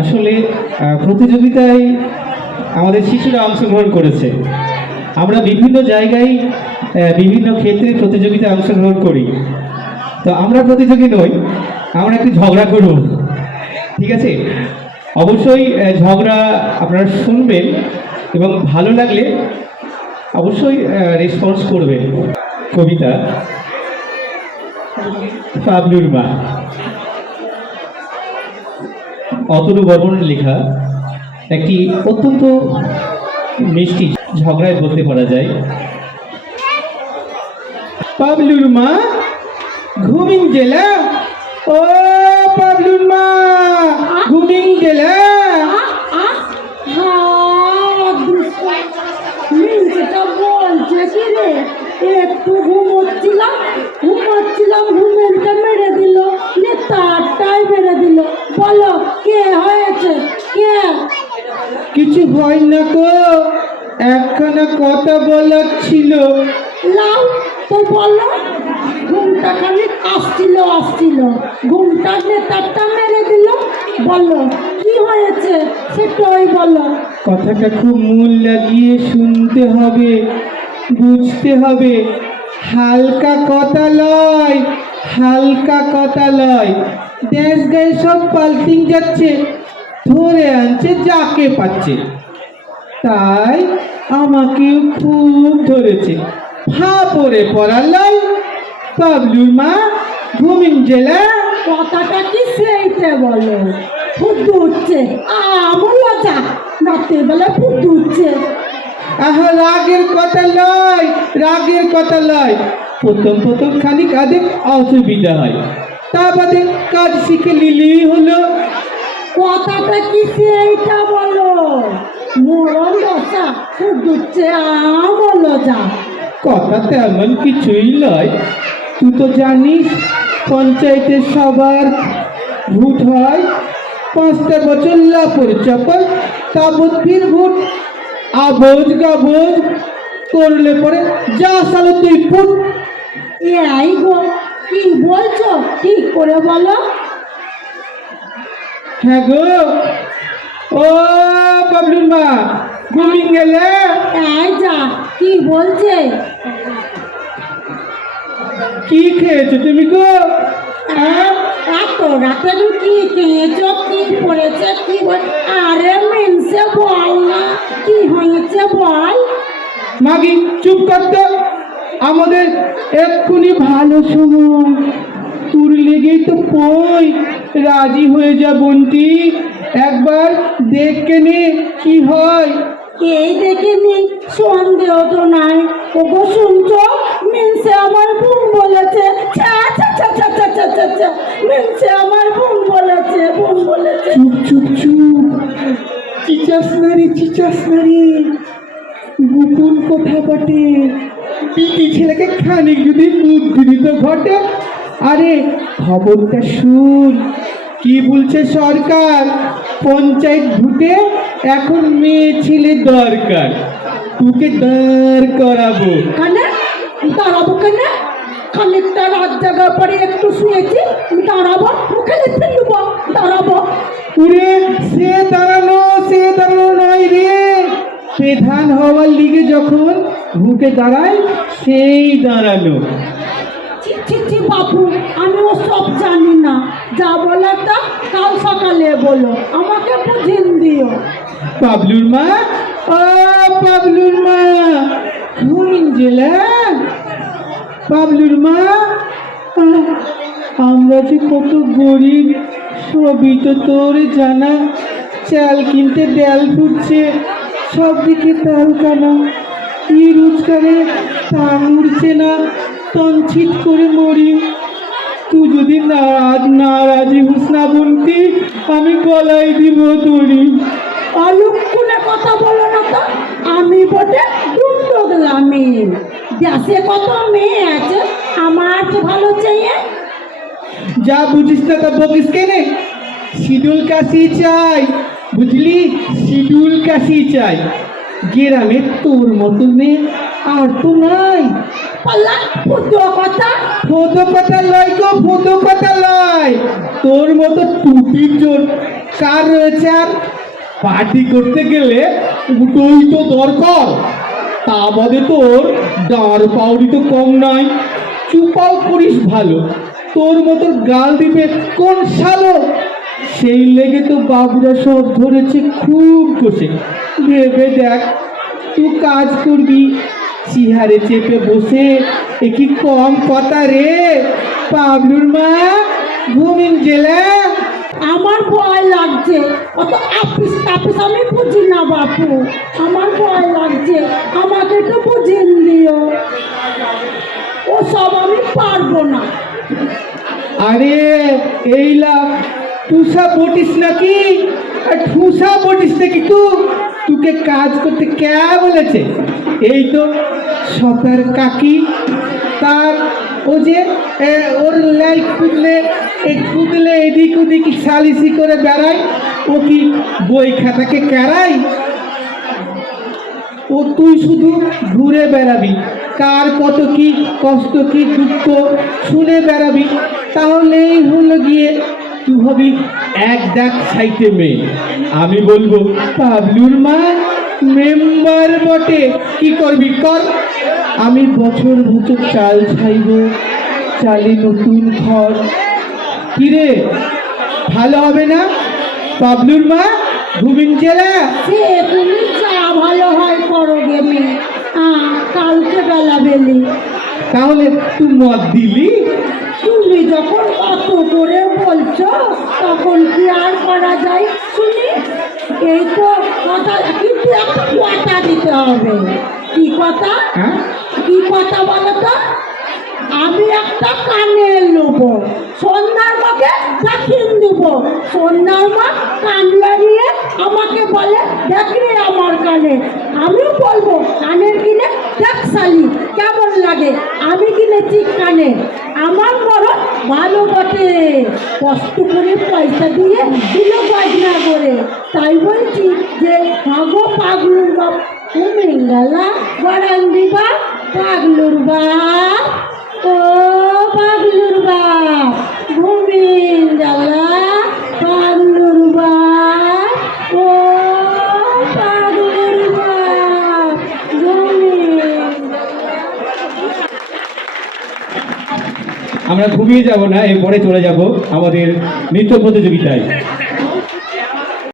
আসলে প্রতিযোগিতায় আমাদের শিশুরা অংশগ্রহণ করেছে। আমরা বিভিন্ন জায়গায় বিভিন্ন ক্ষেত্রে প্রতিযোগিতায় অংশগ্রহণ করি। তো আমরা প্রতিযোগী নই, আমরা একটু ঝগড়া করব, ঠিক আছে? অবশ্যই ঝগড়া আপনারা শুনবেন এবং ভালো লাগলে অবশ্যই রেসপন্স করবেন। কবিতা পাবলুর মা, অতনু বর্মনের লেখা একটি অত্যন্ত মিষ্টি ঝগড়ায় বলতে পারা যায়। পাবলুর মা ঘুমিং জেলা, ও পাবলুর মা ঘুমিং জেলা। একটু ঘুমোচ্ছিলাম ঘুমেরটা মেরে দিল, তারটাই মেরে দিল। বলো কে হয়েছে, কে? কিছু হয় না গো, একখানা কথা বলার ছিল। লাও তো বলো। ঘুমটা খালি আসছিল, ঘুমটা নেতারটা মেরে দিল। বলো কি হয়েছে সেটাই বলো। কথাটা খুব মূল লাগিয়ে শুনতে হবে, বুঝতে হবে। হালকা কথা লয়, হালকা কথা লয়। দেশ গায়ে সব পাল্টিং যাচ্ছে, ধরে আনছে যাকে পাচ্ছে। তাই আমাকেও খুব ধরেছে। পড়ে পড়ার লয়। পাবলুর মা ঘুমিং জেলা। কথাটা কি সেইটা বলো। ফুটু উঠছে, আমার লজ্জা। রাতের বেলা ফুটু উঠছে। আহা রাগের কথা লয়, রাগের কথা লয়। প্রথম খানিক আধে অসুবিধা হয়, তা বাদে কাজ শিখে নিলেই হলো। কথাটা কি সেইটা বলো। মরণ দশা ফুটু উঠছে, আমার লজ্জা। কথা তেমন কিছুই নয়। তুই তো জানিস পঞ্চায়েতের সবার ভোট হয়। 5টা বছর লাপর চাপল তাবৎ ফির ভোট। আবোজ গাবোজ করলে পরে যা সালো তুই ফুট। এই গো কি বলছো ঠিক করে বলো। হ্যাঁ গো, ও পাবলুর মা ঘুমিয়ে গেলে। এই যা কি বলছে। কি খেয়েছো তুমি গো? হ্যাঁ এত রাতে কি খেয়েছো, কি পড়েছে, কি আরে মেনসে বল না কি হয়েছে বল। মাগি চুপ করতে। আমাদের এক্ষুনি ভালো সময়। তোর লেগেই তো কই রাজি হয়ে যা বন্টি। একবার দেখে নে কি হয়। এই দেখে নি, সন্দেহ তো নাই। ওগো শুনছো, মেনসে আমার বোন বলেছে। মেনসে আমার বোন বলেছে। চুপ চুপ চুপ, চিচাস না রে, চিচাস না রে। গোপন কথা বটে। পিটি ছেলেকে খানিক যদি বুদ্ধি দিত ঘটে। আরে খবরটা শুন, কি বলছে সরকার। পঞ্চায়েত ভোটে এখন মেয়ে ছেলে দরকার। তোকে দাঁড় করাবো। কানে দাঁড়াবো কেন? খানিকটা রাত জায়গা পরে একটু শুয়েছি, দাঁড়াবো মুখে ফেলবো, দাঁড়াবো। উরে সে দাঁড়ানো নয় রে। প্রধান হওয়ার লিগে যখন ভোটে দাঁড়ায় সেই দাঁড়ানো। ছি বাবু, আমি ও সব জানি না। যা বলার তা কাল সকালে বলো, আমাকে বুঝিয়ে দিও। পাবলুর মা, ও পাবলুর মা ঘুমিং জেলা। পাবলুর মা, আমরা যে কত গরিব সবই তো তোর জানা। চাল কিনতে ডাল ফুটছে, সব দিকে তাল কানা। কি রোজগারে তা উড়ছে না, তঞ্চিত করে মরি। তুই যদি নারাজি হুস না বলতি, আমি গলায় দিব তোরি। অলক্ষণে কথা বলো না তো। আমি বটে দুটো গ্রামে, দেশে কত মেয়ে আছে, আমার তো ভালো চেয়ে। যা বুঝিস না তা বকিস কেনে। শিডিউল কাশি চাই, বুঝলি? শিডিউল কাশি চাই। গ্রামে তোর মতো মেয়ে আর তো নাই। পাল্লা ফুটো কথা। ফোটো কথা লয় গো, ফোটো কথা লয়। তোর মতো টুপির জোর কার রয়েছে আর? পার্টি করতে গেলে দুটোই তো দরকার। তা বাদে তোর দাঁড় পাউরি তো কম নাই। চুপাও করিস ভালো, তোর মতো গাল দিবে কোন শালো? সেই লেগে তো বাবুরা সব ধরেছে খুব কষে। ভেবে দেখ, তুই কাজ করবি চেহারে চেপে বসে, এ কি কম কথা রে? পাবলুর মা ঘুমিন জেলা। আমার ভয় লাগছে, অত আপিস তাপিস আমি বুঝি না বাপু, আমার ভয় লাগছে, আমাকে একটু বুঝিয়ে দিও, ও সব আমি পারবো না। আরে এইলা টুসা বটিস নাকি? আর ঠুসা বটিস নাকি? তোকে কাজ করতে কে বলেছে? এই তো সতার কাকি, তার ও যে ওর লাই কুদলে এদিক ওদিক সালিসি করে বেড়ায়। ও কি বই খাতাকে কেড়াই? ও তুই শুধু ঘুরে বেড়াবি, কার কত কি কষ্ট কি দুঃখ শুনে বেড়াবি, তাহলেই হলো গিয়ে তুই হবি এক ডাক সাইতে মেয়ে। আমি বলবো পাবলুর মা মেম্বার বটে, কি করবি কর। আমি বছর বছর চাল ছাইব, চালে নতুন ঘর। কিরে ভালো হবে না পাবলুর মা ঘুমিন জেলা? সে তুমি যা ভালো হয় করো গেমে, কালকে বেলা বেলি। তাহলে তুই মত দিলি? তুমি যখন অত করে বলছো তখন কি আর করা যায় শুনি। এই তো কথা, কিন্তু একটা কথা দিতে হবে। কি কথা? হ্যাঁ, কি কথা বলো তো? আমি একটা কানের নেবো, সন্ধ্যার মাকে দাখিল দেবো। সন্ধ্যার মা কান লাগিয়ে আমাকে বলে দেখ রে আমার কানে। আমিও বলবো কানের কিনে দেখ শালি কেমন লাগে, আমি কিনেছি কানে, আমার বড় ভালো বটে, কষ্ট করে পয়সা দিয়ে দিল বাজনা করে। তাই বলছি যে ভাগো পাগলুর বাপ মেঙ্গালা গড়ান দিবা পাগলুর বাপ, ও পাগলুর বাপ ঘুমিন জ্বালা পাগলুর বাপ, ও পাগলুর বাপ ঘুমিন। আমরা ঘুমিয়ে যাব না, এরপরে চলে যাব আমাদের নৃত্য প্রতিযোগিতায়।